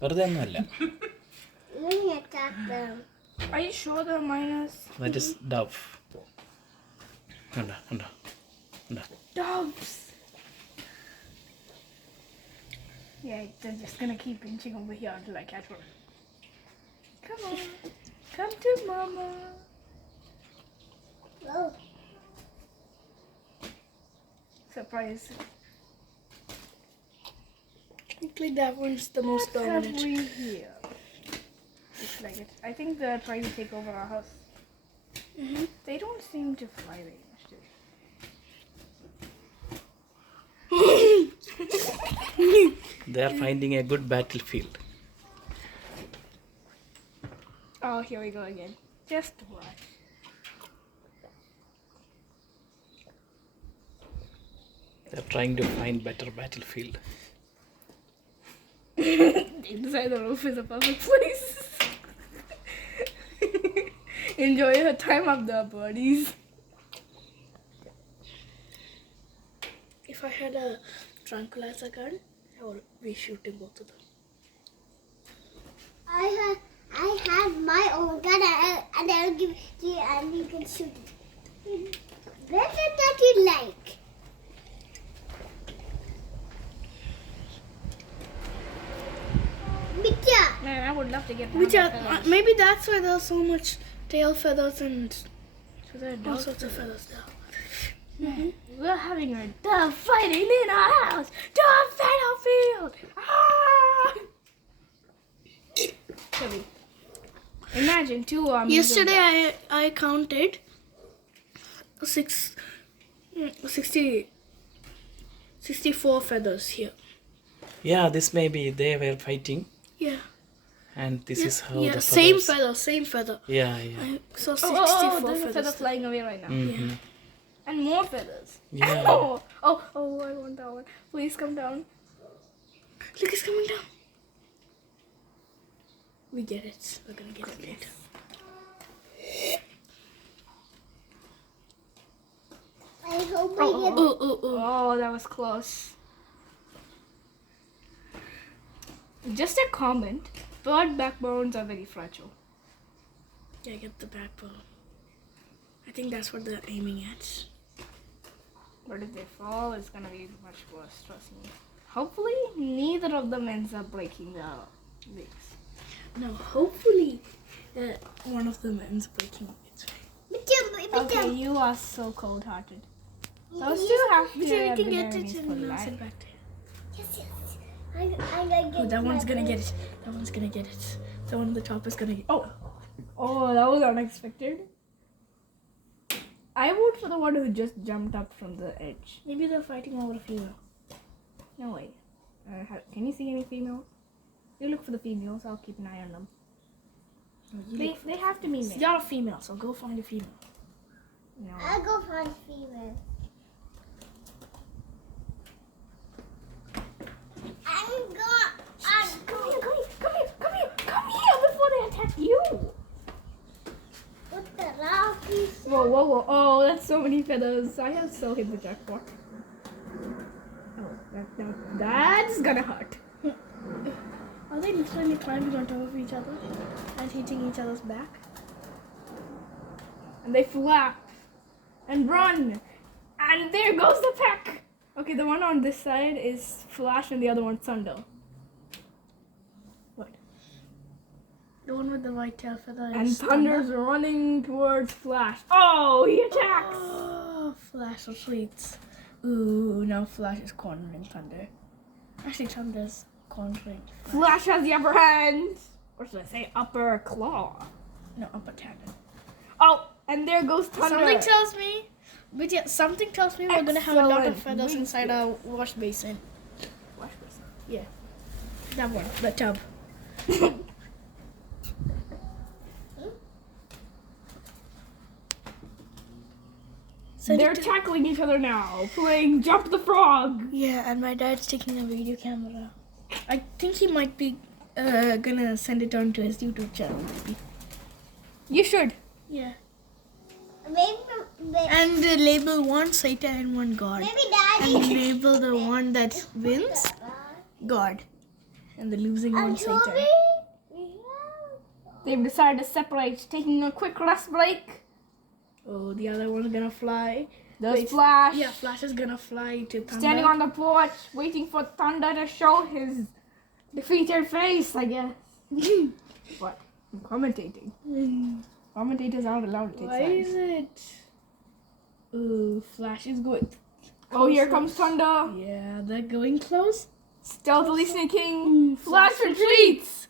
വെറുതെ ഒന്നുമല്ല. Let me attack them. Are you sure they're minors? That is dove. കണ്ടോ. Doves. Yeah, they're just gonna keep inching over here until I catch one. Come on. Come to mama. Oh, Surprise. I think that one's the most What have dominant. we here? Looks like it. I think they're trying to take over our house. They don't seem to fly very much, do they? They are finding a good battlefield. Oh, here we go again. Just watch. They are trying to find better battlefield. Inside the roof is a perfect place. Enjoy your time up there, buddies. If I had a tranquilizer gun, I would be shooting both of them. I have my own gun and I'll give it to you and you can shoot it. What is that you like? Mitya. Man, I would love to get Which one are, of those. maybe that's why there's so much tail feathers and So they're all doves. sorts of feathers there. We're having a dove fighting in our house. Dove battlefield. Ah! Chubby. Imagine two armies. of Yesterday doves. I counted 64 feathers here. Yeah, this may be they were fighting, Yeah. and this is how Yeah, the same feathers- feather. Yeah. I saw Oh, 64 there's a feather feathers. flying away right now. Mhm. And more feathers. Yeah. Oh, I want that one. Please come down. Look, it's coming down. We get it. We're gonna get it later. I hope we get Oh, that was close. Just a comment. Bird backbones are very fragile. Yeah, get the backbone. I think that's what they're aiming at. But if they fall, it's gonna be much worse, trust me. Hopefully, neither of them ends up breaking their legs. No, hopefully one of them ends up breaking its way. Mitya. Okay, you are so cold-hearted. Those two have to But you have can been get enemies it for and life. sit back there. Yes. I'm gonna get Oh, that one's my gonna own. get it. That one's gonna get it. The one on the top is gonna get. Oh, that was unexpected. I vote for the one who just jumped up from the edge. Maybe they're fighting over a female. No way. Can you see any females? You look for the females. I'll keep an eye on them. They have to be male. You're a female, so go find a female. No. I'll go find female. Come here before they attack you. What the Ralphie? Whoa. Oh, that's so many feathers. I have so hit the jackpot. Oh, that's gonna hurt. Are they literally climbing on top of each other and hitting each other's back? And they flap and run. And there goes the pack. Okay, the one on this side is Flash and the other one's Thunder. What? The one with the white tail feather And is Thunder's running towards Flash. Oh, he attacks! Oh, Flash of sweets. Ooh, now Flash is cornering Thunder. Actually, Thunder's cornering Flash. Flash has the upper hand. Or should I say upper claw? No, upper cannon. Oh, and there goes Thunder. Something tells me we're gonna have a lot of Excellent. feathers inside our wash basin. Wash basin. Yeah. That one, the tub. They're tackling each other now, playing Jump the Frog. Yeah, and my dad's taking a video camera. I think he might be gonna send it on to his YouTube channel, maybe. You should. Yeah. Maybe And label one Satan and one God. Daddy. And label the one that wins God. And the losing And one, Satan. Toby? They've decided to separate, taking a quick rest break. Oh, the other one's gonna fly. There's Wait, Flash Yeah, Flash is gonna fly to Thunder. standing on the porch, waiting for Thunder to show his defeated face, I guess. What? I'm commentating. Commentators aren't allowed to take Why sides. is it? Ooh, Flash is going. Oh, here comes Thunder. Yeah, they're going close. Stealthily sneaking. Flash retreats.